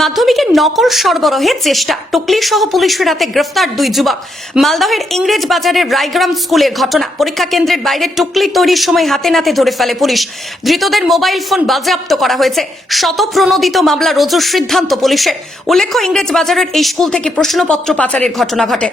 মাধ্যমিকের নকল সরবরাহের চেষ্টা, টুকলি সহ পুলিশের হাতে গ্রেফতার দুই যুবক। মালদহের ইংরেজ বাজারের রায়গ্রাম স্কুলের ঘটনা। পরীক্ষা কেন্দ্রের বাইরে টুকলি তৈরির সময় হাতে নাতে ধরে ফেলে পুলিশ। ধৃতদের মোবাইল ফোন বাজেয়াপ্ত করা হয়েছে। শতপ্রণোদিত মামলা রুজুর সিদ্ধান্ত পুলিশের। উল্লেখ্য, ইংরেজ বাজারের এই স্কুল থেকে প্রশ্নপত্র পাচারের ঘটনা ঘটে।